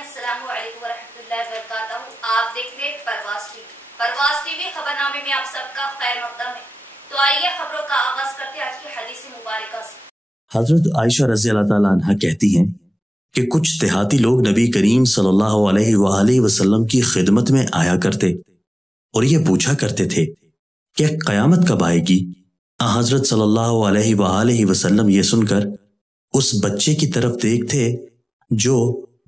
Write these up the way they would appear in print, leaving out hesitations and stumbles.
السلام علیکم ورحمۃ اللہ وبرکاتہ. آپ دیکھ رہے پرواز ٹی وی خبرنامے میں آپ سب کا خیر مقدم ہے. تو آئیے خبروں کا آغاز کرتے ہیں آج کی حدیث مبارکہ سے. حضرت عائشہ رضی اللہ تعالیٰ عنہ کہتی ہیں کہ کچھ دیہاتی لوگ نبی کریم صلی اللہ علیہ وآلہ وسلم کی خدمت میں آیا کرتے اور یہ پوچھا کرتے تھے کہ قیامت کب آئے گی. حضرت صلی اللہ علیہ وآلہ وسلم یہ سن کر اس بچے کی طرف دیکھتے جو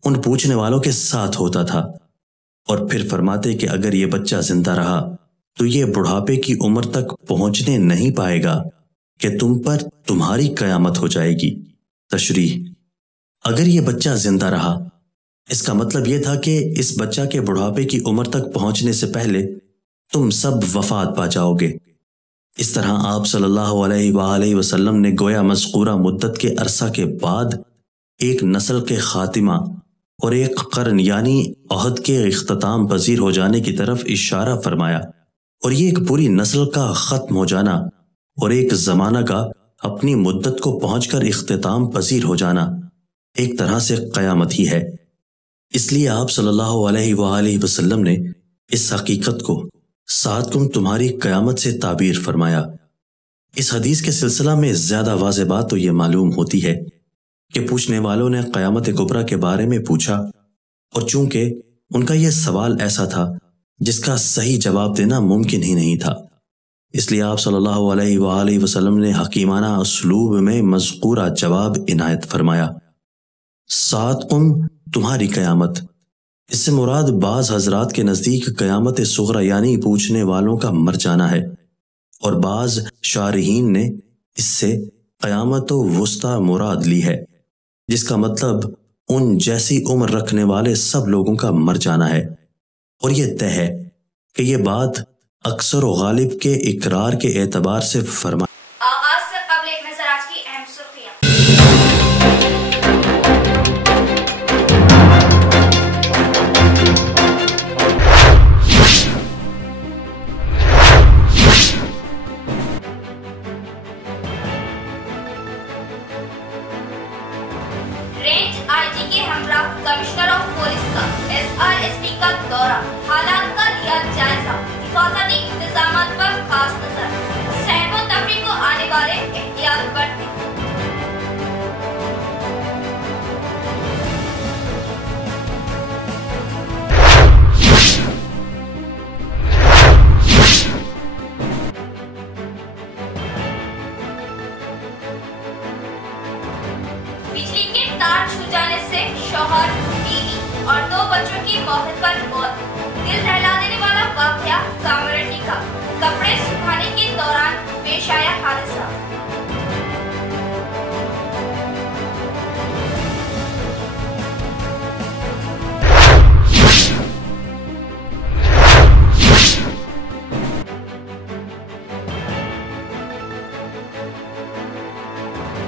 ان پوچھنے والوں کے ساتھ ہوتا تھا اور پھر فرماتے کہ اگر یہ بچہ زندہ رہا تو یہ بڑھاپے کی عمر تک پہنچنے نہیں پائے گا کہ تم پر تمہاری قیامت ہو جائے گی. تشریح: اگر یہ بچہ زندہ رہا اس کا مطلب یہ تھا کہ اس بچہ کے بڑھاپے کی عمر تک پہنچنے سے پہلے تم سب وفات پا جاؤ گے. اس طرح آپ صلی اللہ علیہ وآلہ وسلم نے گویا مذکورہ مدت کے عرصہ کے بعد ایک نسل کے خاتمہ اور ایک قرن یعنی عہد کے اختتام پذیر ہو جانے کی طرف اشارہ فرمایا، اور یہ ایک پوری نسل کا ختم ہو جانا اور ایک زمانہ کا اپنی مدت کو پہنچ کر اختتام پذیر ہو جانا ایک طرح سے قیامت ہی ہے. اس لیے آپ صلی اللہ علیہ وآلہ وسلم نے اس حقیقت کو ساتھ تم تمہاری قیامت سے تعبیر فرمایا. اس حدیث کے سلسلہ میں زیادہ واضح بات تو یہ معلوم ہوتی ہے کہ پوچھنے والوں نے قیامت کبریٰ کے بارے میں پوچھا، اور چونکہ ان کا یہ سوال ایسا تھا جس کا صحیح جواب دینا ممکن ہی نہیں تھا، اس لیے آپ صلی اللہ علیہ وآلہ وسلم نے حکیمانہ اسلوب میں مذکورہ جواب عنایت فرمایا. ساتھ تمہاری قیامت، اس سے مراد بعض حضرات کے نزدیک قیامت صغریٰ یعنی پوچھنے والوں کا مر جانا ہے، اور بعض شارحین نے اس سے قیامت وسطیٰ مراد لی ہے، جس کا مطلب ان جیسی عمر رکھنے والے سب لوگوں کا مر جانا ہے. اور یہ طے ہے کہ یہ بات اکثر و غالب کے اقرار کے اعتبار سے فرمائی. آغاز سے قبل ایک نظر آج کی اہم سرخیاں. رینج آئی جی کے ہمراہ کمشنر آف پولیس کا SRSP کا دورہ، حالات کا لیا جائزہ، حفاظتی انتظامات پر خاص نظر، سیر و تفریح کو آنے والے احتیاط برتیں. بجلی کے تار چھو جانے سے شوہر، بیوی اور 2 بچوں کی موت پر موت. دل دہلا دینے والا واقعہ کامرٹی کا، کپڑے سکھانے کے دوران پیش آیا حادثہ.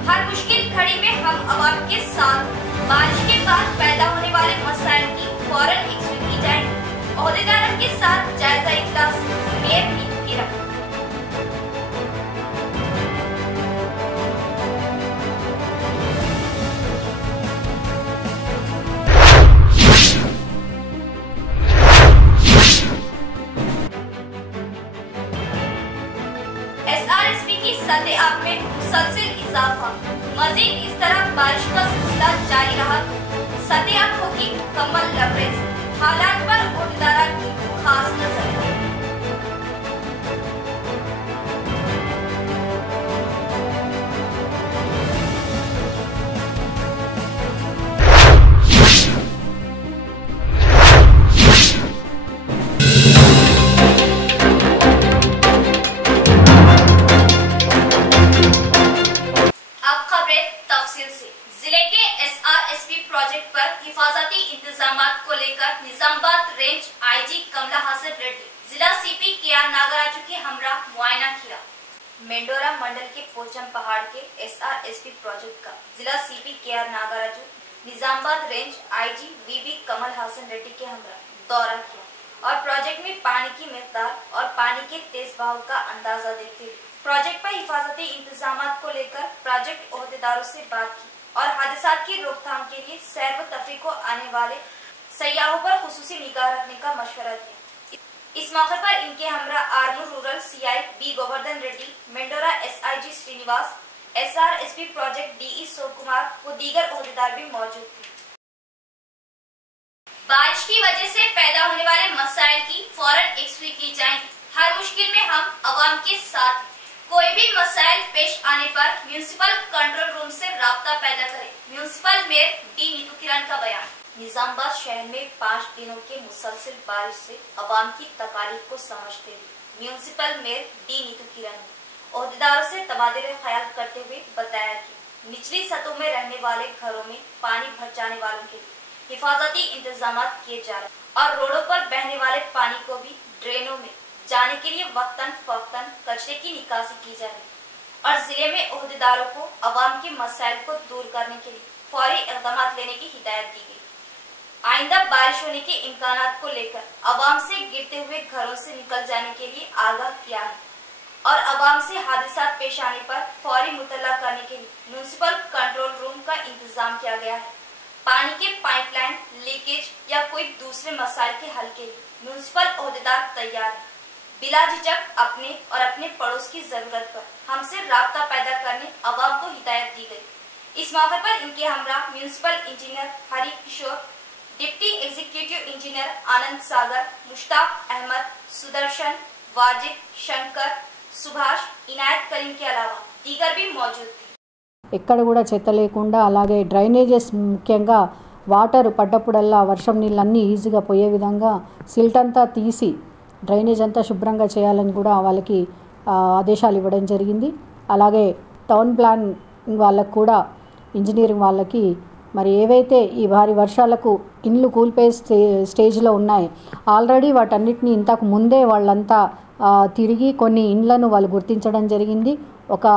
ہر مشکل گھڑی میں ہم عوام کے ساتھ. بارش کے بعد پیدا ہونے والے مسائل کی فوراً یکسوئی کی جائے. عہدیداروں کے ساتھ جائزہ اجلاس، میئر کی گرفت. SRSP کی سطح آب میں مسلسل اضافہ. مزید اس طرح بارش کا سلسلہ جاری رہا تو سطح آب ہوگی مکمل لبریز. حالات پر عہدیداروں کی خاص نظر. اب خبریں تفصیل سے. ضلع کے SRSP پروجیکٹ پر حفاظتی انتظامات کو لے کر نظام آباد رینج آئی جی کملا حسن ریڈی، ضلع CP KR ناگراجو کے ہمراہ معائنہ کیا. مینڈورا منڈل کے پوچم پہاڑ کے SRSP پروجیکٹ کا ضلع CP KR ناگراجو، نظام آباد رینج آئی جی VB کمل حسن ریڈی کے ہمراہ دورہ کیا اور پروجیکٹ میں پانی کی مقدار اور پانی کے تیز بہاؤ کا اندازہ دیکھتے ہوئے پروجیکٹ پر حفاظتی انتظامات کو لے کر پروجیکٹ عہدیداروں سے بات کی اور حادثات کی روک تھام کے لیے سیر و تفریح کو آنے والے सयाहों पर खुसूसी निगाह रखने का मशवरा दिया। इस मौके पर इनके हमरा Armoor rural CI B Govardhan Reddy, Mendora SIG Srinivas, SRSP project DE Som Kumar व दीगर ओहदेदार भी मौजूद थे। बारिश की वजह से पैदा होने वाले मसाइल की फौरन एक्सप्लेन की जाएंगी। हर मुश्किल में हम अवाम के साथ हैं। कोई भी मसाइल पेश आने पर म्यूनिसिपल कंट्रोल रूम से राब्ता पैदा करें। म्यूनिसिपल मेयर डी नीतू किरण का बयान। निजामाबाद शहर में 5 दिनों के मुसलसल बारिश से अवाम की तकालीफ को समझते हुए म्यूनिसिपल मेयर डी नीतू किरण ने ओहदेदारों से तबादले ख्याल करते हुए बताया कि निचली सतहों में रहने वाले घरों में पानी भर जाने वालों के लिए हिफाजती इंतजाम किए जा रहे और रोडों पर बहने वाले पानी को भी ड्रेनों में जाने के लिए वक्तन फवक्तन कचरे की निकासी की जा रही और जिले में ओहदेदारों को अवाम के मसाइल को दूर करने के लिए फौरी इक़दाम लेने की हिदायत दी गई। आइंदा बारिश होने के इम्कानात को लेकर अवाम से गिरते हुए घरों से निकल जाने के लिए आगाह किया है और अवाम से हादसात पेश आने पर फौरी मुतल्ला करने के लिए म्यूनिसिपल कंट्रोल रूम का इंतजाम किया गया है। पानी के पाइपलाइन लीकेज या कोई दूसरे मसाइल के हल के लिए म्यूनिसिपल ओहदेदार तैयार है। बिला झिझक अपने और अपने पड़ोस की जरूरत पर हमसे राब्ता पैदा करने अवाम को हिदायत दी गई। इस मौके पर इनके हमरा म्यूनिसिपल इंजीनियर हरि किशोर, deputy executive engineer Anand Sagar, Mushtaq Ahmad, Sudarshan, Wajid, Shankar, Subhash, इनायत करीम के अलावा दीगर भी मौजूद थे। ఎక్కడ కూడా చెత్త లేకుండా అలాగే డ్రైనేజెస్ ముఖ్యంగా వాటర్ పడ్డప్పుడల్లా వర్షం నీళ్ళన్నీ ఈజీగా పోయే విధంగా సిల్ట్ అంతా తీసి డ్రైనేజ్ అంతా శుభ్రంగా చేయాలని కూడా వాళ్ళకి ఆదేశాలు ఇవ్వడం జరిగింది. అలాగే టౌన్ ప్లాన్ వాళ్ళకు కూడా ఇంజనీరింగ్ వాళ్ళకి మరి ఏవైతే ఈ భారీ వర్షాలకు ఇండ్లు కూలిపోయే స్టేజ్లో ఉన్నాయి ఆల్రెడీ వాటన్నిటిని ఇంతకు ముందే వాళ్ళంతా తిరిగి కొన్ని ఇండ్లను వాళ్ళు గుర్తించడం జరిగింది. ఒక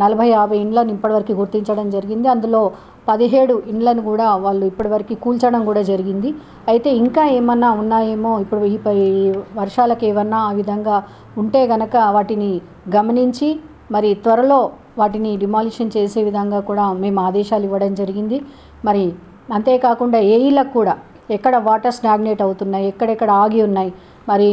40-50 ఇండ్లను ఇప్పటివరకు గుర్తించడం జరిగింది. అందులో 17 ఇండ్లను కూడా వాళ్ళు ఇప్పటివరకు కూల్చడం కూడా జరిగింది. అయితే ఇంకా ఏమన్నా ఉన్నాయేమో ఇప్పుడు ఈ వర్షాలకు ఏమన్నా ఆ విధంగా ఉంటే గనక వాటిని గమనించి మరి త్వరలో వాటిని డిమాలిషన్ చేసే విధంగా కూడా మేము ఆదేశాలు ఇవ్వడం జరిగింది. మరి అంతేకాకుండా ఏఈలకు కూడా ఎక్కడ వాటర్ స్టాగ్నేట్ అవుతున్నాయి, ఎక్కడెక్కడ ఆగి ఉన్నాయి, మరి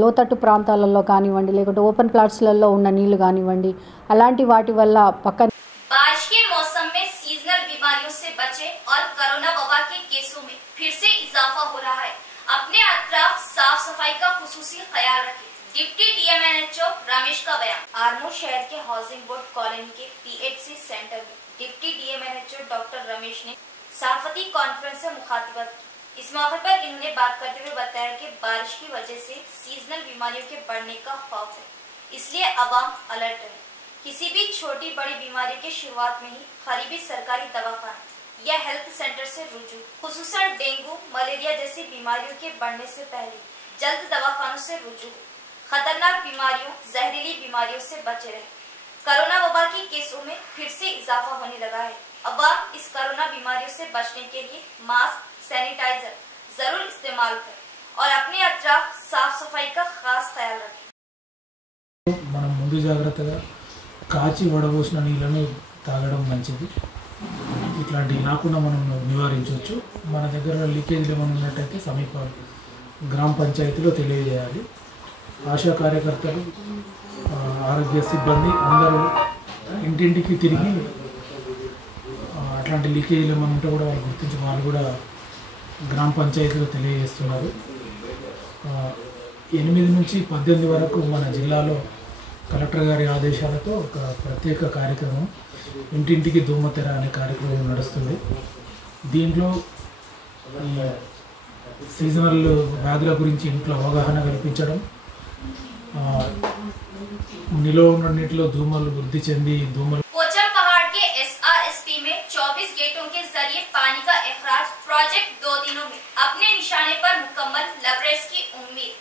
లోతట్టు ప్రాంతాలలో కానివ్వండి లేకుంటే ఓపెన్ ప్లాట్స్లలో ఉన్న నీళ్లు కానివ్వండి అలాంటి వాటి వల్ల పక్కన बारिश के मौसम में सीजनल बीमारियों से बचे और कोरोना वबा के केसों में फिर से इजाफा हो रहा है। अपने अतराफ साफ सफाई का खुसूसी ख्याल रखें। डिप्टी डीएमएनएचओ रमेश का बयान। आर्मूर शहर के हाउसिंग बोर्ड कॉलोनी के पीएचसी सेंटर में डिप्टी डीएमएनएचओ डॉक्टर रमेश ने सहाफती कॉन्फ्रेंस से मुखातिबत की। इस मौके पर इन्होंने बात करते हुए बताया कि बारिश की वजह से सीजनल बीमारियों के बढ़ने का खौफ है, इसलिए अवाम अलर्ट रहे। किसी भी छोटी बड़ी बीमारी की शुरुआत में ही करीबी सरकारी दवाखाना या हेल्थ सेंटर से रुजू, खुसूसन डेंगू, मलेरिया जैसी बीमारियों के बढ़ने से पहले जल्द दवाखानों से रुजू, खतरनाक बीमारियों, जहरीली बीमारियों से बचे रहे। कोरोना वबा के केसों में फिर से इजाफा होने लगा है। अवाम इस कोरोना बीमारियों से बचने के लिए मास्क, सैनिटाइजर जरूर इस्तेमाल करें और अपने अतराफ साफ सफाई का खास ख्याल रखें। మనం ముందు జాగ్రత్తగా కాచి వడబోసిన నీళ్ళను తాగడం మంచిది. ఇట్లాంటివి రాకుండా మనం నివారించవచ్చు. మన దగ్గర లీకేజీలు ఏమైనా ఉన్నట్టయితే సమీప గ్రామ పంచాయతీలో తెలియజేయాలి. ఆశా కార్యకర్తలు, ఆరోగ్య సిబ్బంది అందరూ ఇంటింటికి తిరిగి అట్లాంటి లీకేజీలు ఏమైనా ఉంటే కూడా వాళ్ళు గుర్తించి వాళ్ళు కూడా గ్రామ పంచాయతీలో తెలియజేస్తున్నారు. 8 నుంచి 18 వరకు మన జిల్లాలో కలెక్టర్ గారి ఆదేశాలతో ఒక ప్రత్యేక కార్యక్రమం ఇంటింటికి దోమతెర అనే కార్యక్రమం నడుస్తుంది. దీంట్లో ఈ సీజనల్ వ్యాధుల గురించి ఇంట్లో అవగాహన కల్పించడం, నిలో ఉన్న నీటిలో దోమలు వృద్ధి చెంది దోమలు पोचम पहाड़ के एसआरएसपी में 24 गेटों के जरिए पानी का अखराज प्रोजेक्ट 2 दिनों में अपने निशाने पर मुकम्मल लबरेज की उम्मीद।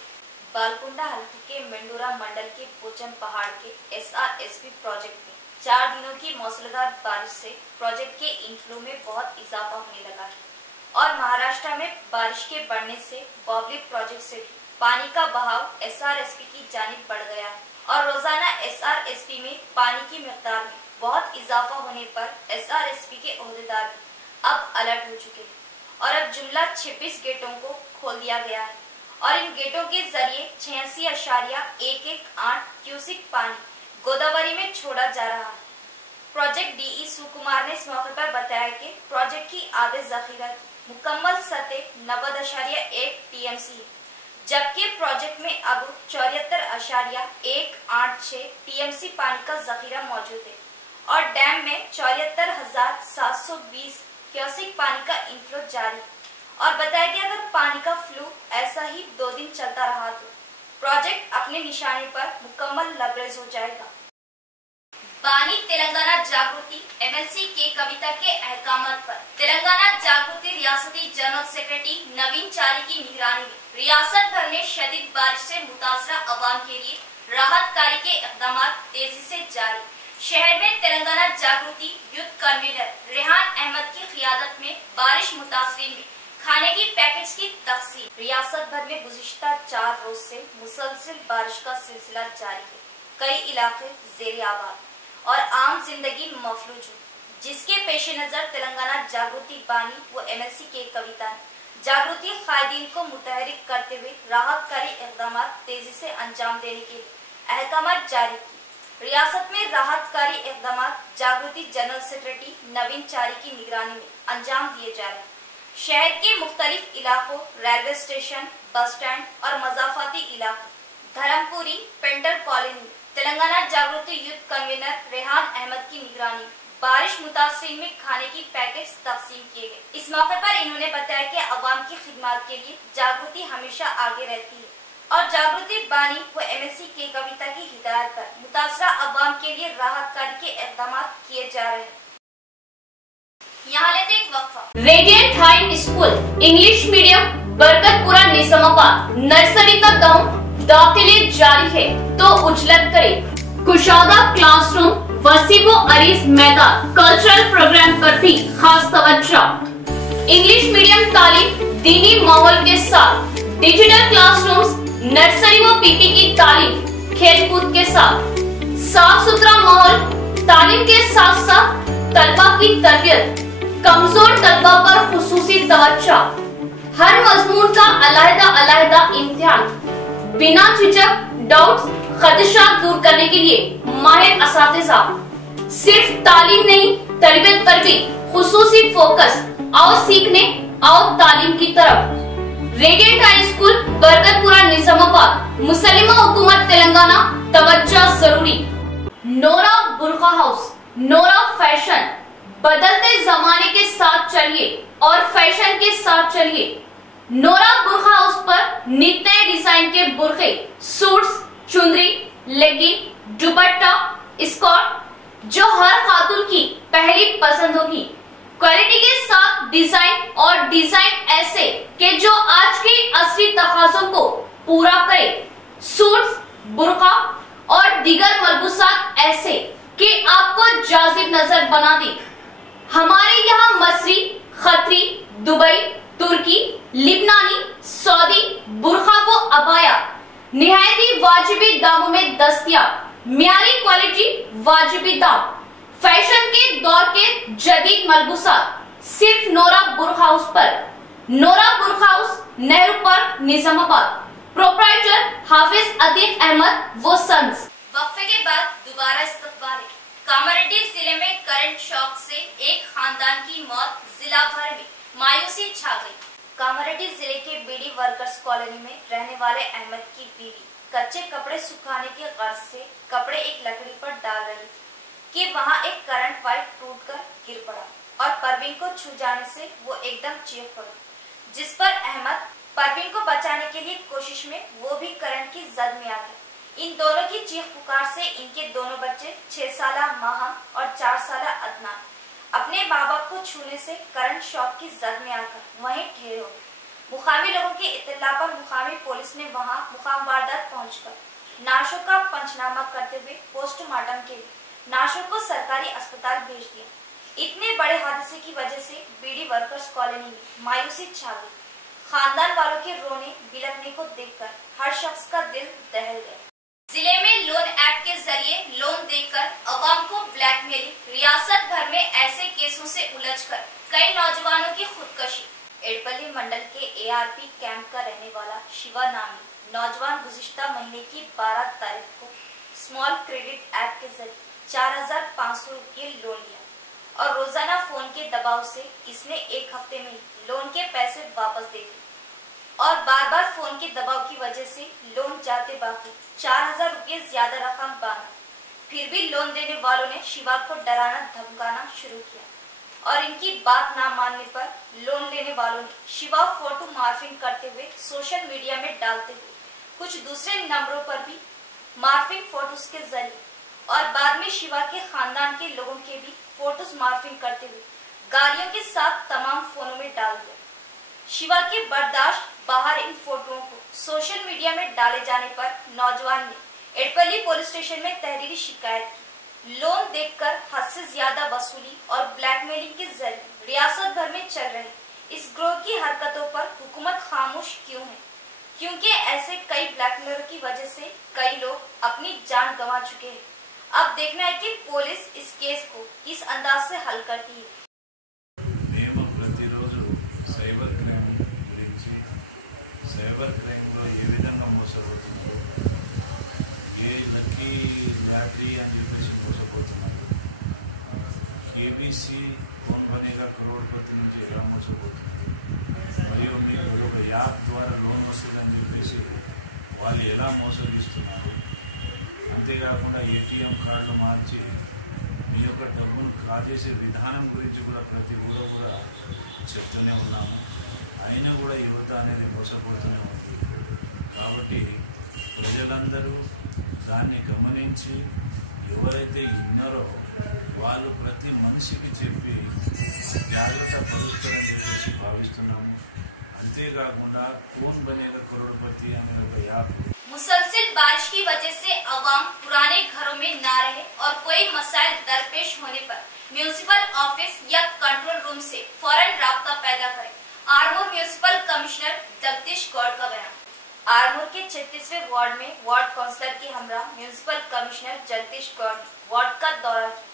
बालकुंडा हल्के के मेंडोरा मंडल के पोचम पहाड़ के एसआरएसपी प्रोजेक्ट में 4 दिनों की मौसलाधार बारिश से प्रोजेक्ट के इनफ्लो में बहुत इजाफा होने लगा है और महाराष्ट्र में बारिश के बढ़ने से बॉबली प्रोजेक्ट से भी पानी का बहाव एसआरएसपी की जानिब बढ़ गया है और रोजाना एसआरएसपी में पानी की मिकदार में बहुत इजाफा होने पर एसआरएसपी के ओहदेदार भी अब अलर्ट हो चुके हैं और अब जुमला 26 गेटों को खोल दिया गया है और इन गेटों के जरिए 86.118 क्यूसिक पानी गोदावरी में छोड़ा जा रहा है। प्रोजेक्ट डीई सुकुमार ने इस मौके पर बताया कि प्रोजेक्ट की आधे जखीरा मुकम्मल सतह 90.1 टीएमसी है, जबकि प्रोजेक्ट में अब 74.186 टीएमसी पानी का जखीरा मौजूद है और डैम में 74,720 क्यूसिक पानी का इनफ्लो जारी है और बताया कि अगर पानी का फ्लो ऐसा ही 2 दिन चलता रहा तो प्रोजेक्ट अपने निशाने पर मुकम्मल लबरेज हो जाएगा। बानी तेलंगाना जागृति एमएलसी के कविता के अहकामात पर तेलंगाना जागृति रियासती जनरल सेक्रेटरी नवीन चारी की निगरानी में रियासत भर में शदीद बारिश से मुतासरा अवाम के लिए राहतकारी के इक़दाम तेजी से जारी। शहर में तेलंगाना जागृति यूथ कन्वीनर रेहान अहमद की क़ियादत में बारिश मुतासरीन में खाने की पैकेट्स की तक़सीम। रियासत भर में गुज़िश्ता 4 रोज से मुसलसल बारिश का सिलसिला जारी है। कई इलाके ज़ेर आबाद और आम जिंदगी मफलूज हुई, जिसके पेश नजर तेलंगाना जागृति बानी व एमएलसी के कविता ने जागृति कायदीन को मुतहरिक करते हुए राहतकारी इक़दाम तेजी से अंजाम देने के लिए अहकाम जारी किए। रियासत में राहतकारी इक़दाम जागृति जनरल सेक्रेटरी नवीन चारी की निगरानी में अंजाम दिए जा रहे हैं। शहर के मुख्तलिफ इलाकों, रेलवे स्टेशन, बस स्टैंड और मजाफाती इलाकों, धर्मपुरी, पेंटर कॉलोनी में तेलंगाना जागृति यूथ कन्वीनर रेहान अहमद की निगरानी में बारिश मुतासरीन में खाने की पैकेट्स तकसीम किए गए। इस मौके पर इन्होंने बताया कि अवाम की खिदमत के लिए जागृति हमेशा आगे रहती है और जागृति बानी व एमएलसी के कविता की हिदायत पर मुतासरा अवाम के लिए राहतकारी के इक़दाम किए जा रहे हैं। यहाँ लेते एक वक्फा। Radiant high school English medium Barkatpura Nizamabad nursery का दाखिले जारी है तो उजलत करे। कुशादा क्लासरूम, वसीबो अरीज मैदान, कल्चरल प्रोग्राम पर भी खास तवज्जो। इंग्लिश मीडियम तालीम दीनी माहौल के साथ, डिजिटल क्लासरूम्स, नर्सरी व पीपी की तालीम खेलकूद के साथ, साफ सुथरा माहौल, तालीम के साथ साथ तलबा की तरबियत, कमजोर तलबा पर खुसूसी तवज्जो, हर मजमून का अलहदा इम्तिहान, बिना झिझक डाउट्स खदशात दूर करने के लिए माहिर असातिज़ा, सिर्फ तालीम नहीं तरबियत पर भी खुसूसी फोकस, आओ सीखने आओ तालीम की तरफ। Radiant high school Barkatpura Nizamabad, मुसलिमा हुकूमत तेलंगाना, तवज्जो जरूरी। नोरा बुर्का हाउस, नोरा फैशन, बदलते जमाने के साथ चलिए और फैशन के साथ चलिए। नोरा बुर्का हाउस पर नित नए डिजाइन के बुर्के, सूट्स, चुंदरी, लेगिंग, दुपट्टा, स्कर्ट जो हर खातून की पहली पसंद होगी। क्वालिटी के साथ डिजाइन और डिजाइन ऐसे कि जो आज के असली तकाज़ों को पूरा करे। सूट्स, बुर्का और दीगर मलबूसात ऐसे कि आपको जाजिब नजर बना दे। हमारे यहाँ मसरी, खतरी, दुबई, तुर्की, लिबनानी, सऊदी बुर्का को अबाया निहायती वाजिबी दामों में दस्तयाब। म्यारी क्वालिटी, वाजिबी दाम, फैशन के दौर के जदीद मलबूसात सिर्फ नोरा बुर्का हाउस पर। Nora Burqa house, Nehru park, Nizamabad. Proprietor Hafiz Atiq Ahmed वो सन्स। वक्फे के बाद दोबारा इस्तकबाल। कामारेड्डी जिले में करंट शॉक से एक खानदान की मौत, जिला भर में मायूसी छा गई। कामारेड्डी जिले के बीडी वर्कर्स कॉलोनी में रहने वाले अहमद की बीवी कच्चे कपड़े सुखाने के गर्ज से कपड़े एक लकड़ी पर डाल रही थी कि वहां एक करंट पाइप टूटकर गिर पड़ा और परवीन को छू जाने से वो एकदम चीख पड़ा, जिस पर अहमद परवीन को बचाने के लिए कोशिश में वो भी करंट की जद में आ गए। इन दोनों की चीख पुकार से इनके दोनों बच्चे 6 साला माहम और 4 साला अदनान अपने माँ बाप को छूने से करंट शॉक की जद में आकर वहीं ठहरे हो गए। मुकामी लोगों की इत्तला पर मुकामी पुलिस ने वहां मुकाम वारदात पहुंचकर नाशों का पंचनामा करते हुए पोस्टमार्टम के लिए नाशों को सरकारी अस्पताल भेज दिया। इतने बड़े हादसे की वजह से बीडी वर्कर्स कॉलोनी में मायूसी छा गई। खानदान वालों के रोने बिलखने को देखकर हर शख्स का दिल दहल गया। जिले में लोन ऐप के जरिए लोन देकर अवाम को ब्लैकमेलिंग। रियासत भर में ऐसे केसों से उलझकर कई नौजवानों की खुदकशी। एडपल्ली मंडल के एआरपी कैंप का रहने वाला शिवा नामी नौजवान गुज़िश्ता महीने की 12 तारीख को स्मॉल क्रेडिट ऐप के जरिए 4,500 रुपये लोन लिया और रोजाना फोन के दबाव से इसने एक हफ्ते में लोन के पैसे वापस दे दिए और बार बार फोन के दबाव की वजह से लोन जाते बाकी 4,000 रुपये ज्यादा रकम बांधा। फिर भी लोन देने वालों ने शिवा को डराना धमकाना शुरू किया और इनकी बात ना मानने पर लोन लेने वालों ने शिवा फोटो मार्फिंग करते हुए सोशल मीडिया में डालते हुए कुछ दूसरे नंबरों पर भी मार्फिंग फोटोज के जरिए और बाद में शिवा के खानदान के लोगों के भी फोटोज मार्फिंग करते हुए गालियों के साथ तमाम फोनों में डाल दिया। शिवा के बर्दाश्त बाहर इन फोटोओं को सोशल मीडिया में डाले जाने पर नौजवान ने एडपल्ली पुलिस स्टेशन में तहरीरी शिकायत की। लोन देखकर हद से ज्यादा वसूली और ब्लैकमेलिंग के जरिए रियासत भर में चल रहे इस गिरोह की हरकतों पर हुकूमत खामोश क्यों है? क्योंकि ऐसे कई ब्लैकमेलर की वजह से कई लोग अपनी जान गंवा चुके हैं। अब देखना है कि पुलिस इस केस को किस अंदाज से हल करती है। సైబర్ క్రైమ్లో ఏ విధంగా మోసపోతున్నారు, ఏ లక్కీ లాటరీ అని చెప్పేసి మోసపోతున్నారు, కేబీసీ ఫోన్ బనేగా కరోడ్పతి నుంచి ఎలా మోసపోతున్నారు, మరియు మీకు ఒక యాప్ ద్వారా లోన్ వస్తుందని చెప్పేసి వాళ్ళు ఎలా మోసగిస్తున్నారు, అంతేకాకుండా ఏటీఎం కార్డులు మార్చి మీ యొక్క డబ్బును కాజేసే విధానం గురించి కూడా ప్రతి ఊళ్ళో కూడా చెప్తూనే ఉన్నాము. అయినా కూడా యువత అనేది మోసపోతూనే ఉంది. కాబట్టి ప్రజలందరూ దాన్ని గమనించి ఎవరైతే విన్నారో వాళ్ళు ప్రతి మనిషికి చెప్పి జాగ్రత్త పరుస్తారని చెప్పేసి భావిస్తున్నాము. అంతేకాకుండా ఫోన్ బనేగా కరోడ్పతి అనే ఒక యాప్ मुसलसिल बारिश की वजह से अवाम पुराने घरों में न रहे और कोई मसाइल दरपेश होने पर म्यूनिसिपल ऑफिस या कंट्रोल रूम से फौरन राब्ता पैदा करें। आरमूर म्यूनिसिपल कमिश्नर जगदीश गौड़ का बयान। आरमूर के 36वें वार्ड में वार्ड काउंसलर के हमरा म्यूनिसिपल कमिश्नर जगदीश गौड़ ने वार्ड का दौरा किया,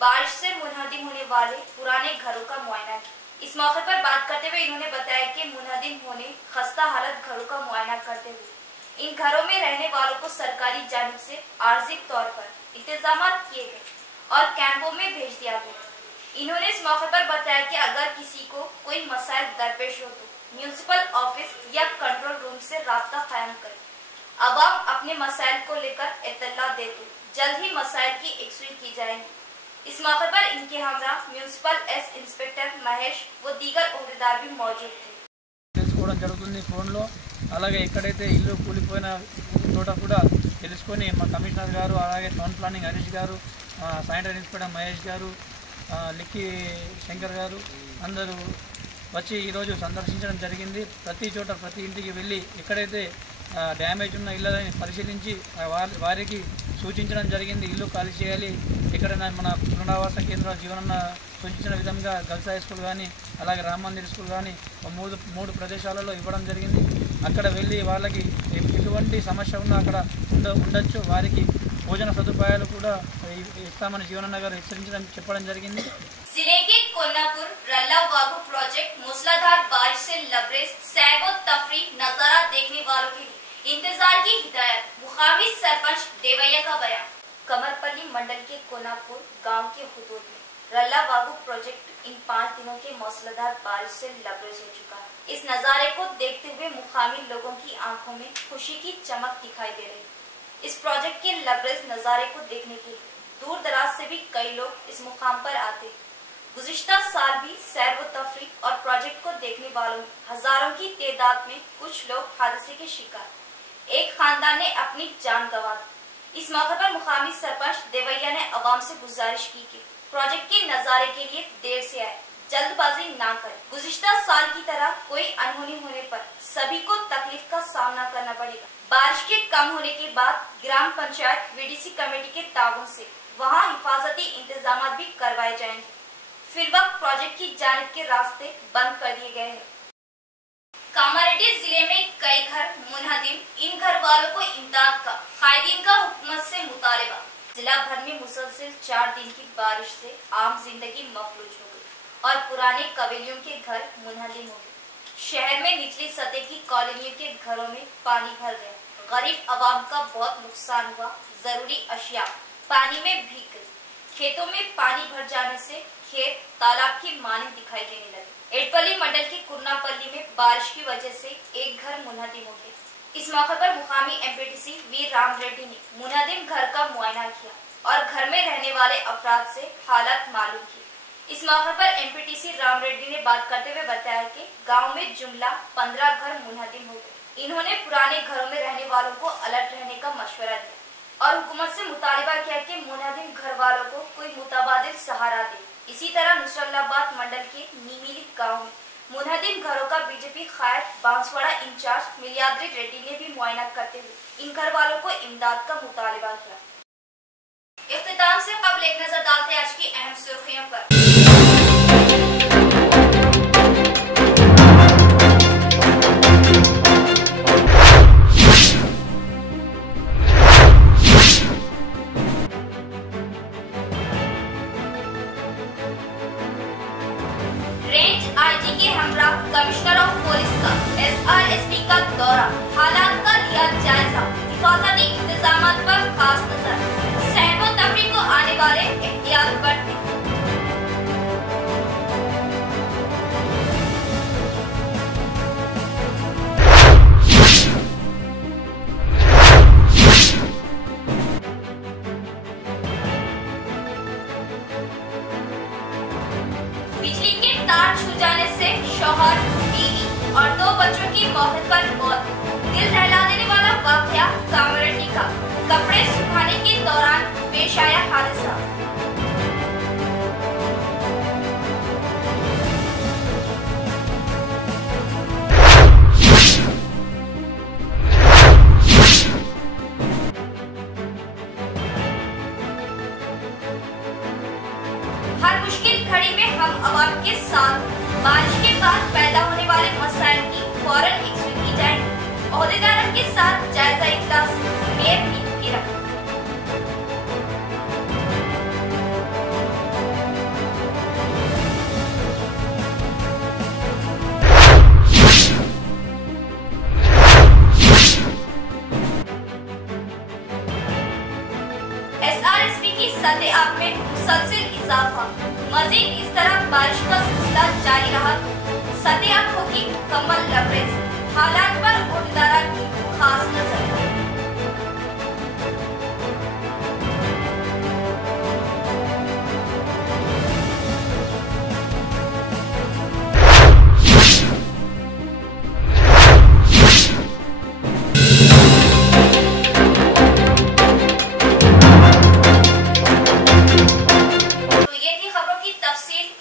बारिश से मुनहदिम होने वाले पुराने घरों का मुआयना किया। इस मौके पर बात करते हुए इन्होंने बताया कि मुनहदिम होने खस्ता हालत घरों का मुआयना करते हुए इन घरों में रहने वालों को सरकारी जानिब से आर्जी तौर पर इंतजाम किए गए और कैंपों में भेज दिया गया। इन्होंने इस मौके पर बताया कि अगर किसी को कोई मसाइल दरपेश हो तो म्यूनिसिपल ऑफिस या कंट्रोल रूम से राब्ता कायम करें। अवाम अपने मसाइल को लेकर इत्तला देते जल्द ही मसाइल की यकसुई की जाएगी। इस मौके पर इनके हमरा म्यूनिसिपल एस इंस्पेक्टर महेश व दीगर उहदेदार भी मौजूद थे। తెలుసుకోవడం జరుగుతుంది ఫోన్లో. అలాగే ఎక్కడైతే ఇల్లు కూలిపోయిన చోట కూడా తెలుసుకొని మా కమిషనర్ గారు, అలాగే టౌన్ ప్లానింగ్ హరీష్ గారు, శానిటరీ ఇన్స్పెక్టర్ మహేష్ గారు, లిక్కి శంకర్ గారు అందరూ వచ్చి ఈరోజు సందర్శించడం జరిగింది. ప్రతి చోట ప్రతి ఇంటికి వెళ్ళి ఎక్కడైతే డ్యామేజ్ ఉన్న ఇళ్ళని పరిశీలించి వారికి సూచించడం జరిగింది. ఇల్లు ఖాళీ చేయాలి, ఎక్కడైనా మన పునరావాస కేంద్రాల జీవనన్న సూచించిన విధంగా గర్ల్స్ హై స్కూల్ కానీ అలాగే రామ మందిర్ స్కూల్ కానీ మూడు ప్రదేశాలలో ఇవ్వడం జరిగింది. అక్కడ వెళ్ళి వాళ్ళకి ఎటువంటి సమస్య ఉన్నా అక్కడ ఉండొచ్చు, వారికి భోజన సదుపాయాలు కూడా ఇస్తామని జీవనన్న గారు హెచ్చరించడం చెప్పడం జరిగింది. जिले के कोन्नापुर रल्ला वागू प्रोजेक्ट मूसलाधार बारिश से लबरेज सैर व तफरीह नजारा देखने वालों के लिए इंतजार की हिदायत। मुकामी सरपंच देवैया का बयान। कमरपल्ली मंडल के कोन्नापुर गांव के हुदूद में रल्ला वागू प्रोजेक्ट इन 5 दिनों के मूसलाधार बारिश से लबरेज हो चुका है। इस नजारे को देखते हुए मुकामी लोगों की आंखों में खुशी की चमक दिखाई दे रही। इस प्रोजेक्ट के लबरेज नजारे को देखने के लिए दूर दराज से भी कई लोग इस मुकाम पर आते। गुज़िश्ता साल भी सैर व तफरीह और प्रोजेक्ट को देखने वालों में हजारों की तादाद में कुछ लोग हादसे के शिकार, एक खानदान ने अपनी जान गंवा दी। इस मौके पर मुकामी सरपंच देवैया ने अवाम से गुजारिश की कि प्रोजेक्ट के नजारे के लिए देर से आए, जल्दबाजी ना करें। गुज़िश्ता साल की तरह कोई अनहोनी होने पर सभी को तकलीफ का सामना करना पड़ेगा। बारिश के कम होने के बाद ग्राम पंचायत वीडीसी कमेटी के ताउन से वहाँ हिफाजती इंतजाम भी करवाए जाएंगे। फिर वक्त प्रोजेक्ट की जानिब के रास्ते बंद कर दिए गए हैं। कामारेड्डी जिले में कई घर मुनहदिम, इन घर वालों को इमदाद का कायदीन का हुकूमत से मुतालिबा। जिला भर में मुसलसिल 4 दिन की बारिश से आम जिंदगी मफलूज हो गई और पुराने कबीलियों के घर मुनहदिम हो गए। शहर में निचली सतह की कॉलोनियों के घरों में पानी भर गया। गरीब आवाम का बहुत नुकसान हुआ। जरूरी अशिया पानी में भीग गई। खेतों में पानी भर जाने से खेत तालाब की मानंद दिखाई देने लगे। एडपल्ली मंडल की कुरनापल्ली में बारिश की वजह से एक घर मुनहदिम हो गया। इस मौके पर मुकामी एमपीटीसी वी राम रेड्डी ने मुनहदिम घर का मुआयना किया और घर में रहने वाले अफराद से हालात मालूम किए। इस मौके पर एमपीटीसी राम रेड्डी ने बात करते हुए बताया कि गांव में जुमला 15 घर मुनहदिम हो गए। इन्होंने पुराने घरों में रहने वालों को अलर्ट रहने का मशवरा दिया और हुकूमत से मुतालिबा किया कि मुनहदिम घर वालों को कोई मुतबादिल सहारा दे। इसी तरह नुसरल्लाबाद मंडल के नीमिली गाँव में मुनहदिम घरों का बीजेपी खैर बांसवाड़ा इंचार्ज मिलियाद्री रेड्डी ने भी मुआयना करते हुए इन घर वालों को इमदाद का मुतालिबा किया। इख्तिताम से कबल एक नजर डालते आज की अहम सुर्खियों पर। रेंज आईजी के हमरा कमिश्नर ऑफ पुलिस का SRSP का दौरा, हालात का लिया जायजा, हिफाजती इंतजामात पर खास नजर, सैर व तफरीह को आने वाले एहतियात बरतें। बिजली के तार छू जाने से शौहर, बीवी और 2 बच्चों की मौके पर मौत। दिल दहला देने वाला वाकया कामरेड्डी का कपड़े सुखाने के दौरान पेश आया हादसा। हर मुश्किल घड़ी में हम अवाम के साथ। बारिश के बाद पैदा होने वाले मसाइल की फौरन यकसूई की जाएगी। ओहदेदारों के साथ जायजा इजलास, मेयर की गिरफ्त। SRSP की सतह में मुसलसल इजाफा। मजीद इस तरह बारिश का सिलसिला जारी रहा तो सतह होगी मुकम्मल लबरेज। हालात पर ओहदेदार की खास नजर।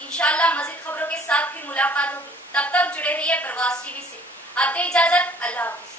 इंशाअल्लाह मज़ीद खबरों के साथ फिर मुलाकात होगी। तब तक जुड़े रहिए प्रवास टीवी से। अब दे इजाजत, अल्लाह हाफ़िज़।